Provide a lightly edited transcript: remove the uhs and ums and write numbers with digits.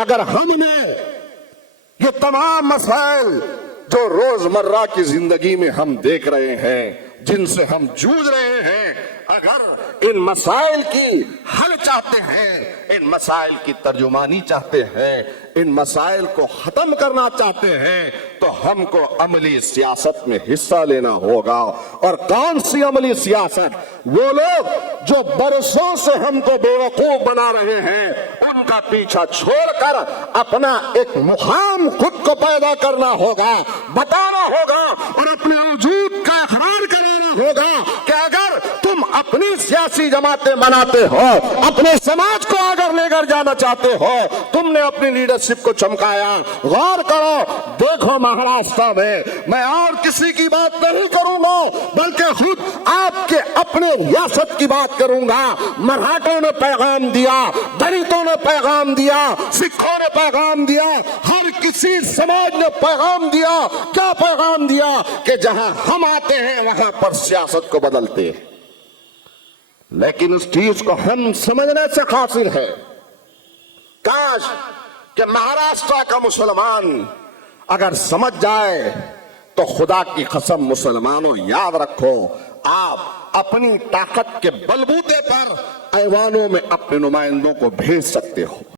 اگر ہم نے یہ تمام مسائل جو روزمرہ کی زندگی میں ہم دیکھ رہے ہیں، جن سے ہم جوجھ رہے ہیں، اگر ان مسائل کی حل چاہتے ہیں، ان مسائل کی ترجمانی چاہتے ہیں، ان مسائل کو ختم کرنا چاہتے ہیں، تو ہم کو عملی سیاست میں حصہ لینا ہوگا۔ اور کون سی عملی سیاست؟ وہ لوگ جو برسوں سے ہم کو بیوقوف بنا رہے ہیں، ان کا پیچھا چھوڑ کر اپنا ایک مقام خود کو پیدا کرنا ہوگا، بتانا ہوگا اور اپنے وجود کا اقرار کرانا ہوگا کہ اگر تم اپنی سیاسی جماعتیں بناتے ہو، اپنے سماج کو اگر لے کر جانا چاہتے ہو، تم نے اپنی لیڈرشپ کو چمکایا۔ غور کرو، دیکھو مہاراشٹر میں اور کسی کی بات نہیں کروں گا بلکہ خود آپ کے اپنے ریاست کی بات کروں گا۔ مراٹھوں نے پیغام دیا، دلتوں نے پیغام دیا، سکھوں نے پیغام دیا، ہر کسی سماج نے پیغام دیا۔ کیا پیغام دیا؟ کہ جہاں ہم آتے ہیں وہاں پر سیاست کو بدلتے ہیں۔ لیکن اس چیز کو ہم سمجھنے سے قاصر ہے۔ کاش کہ مہاراشٹر کا مسلمان اگر سمجھ جائے تو خدا کی قسم مسلمانوں یاد رکھو، آپ اپنی طاقت کے بلبوتے پر ایوانوں میں اپنے نمائندوں کو بھیج سکتے ہو۔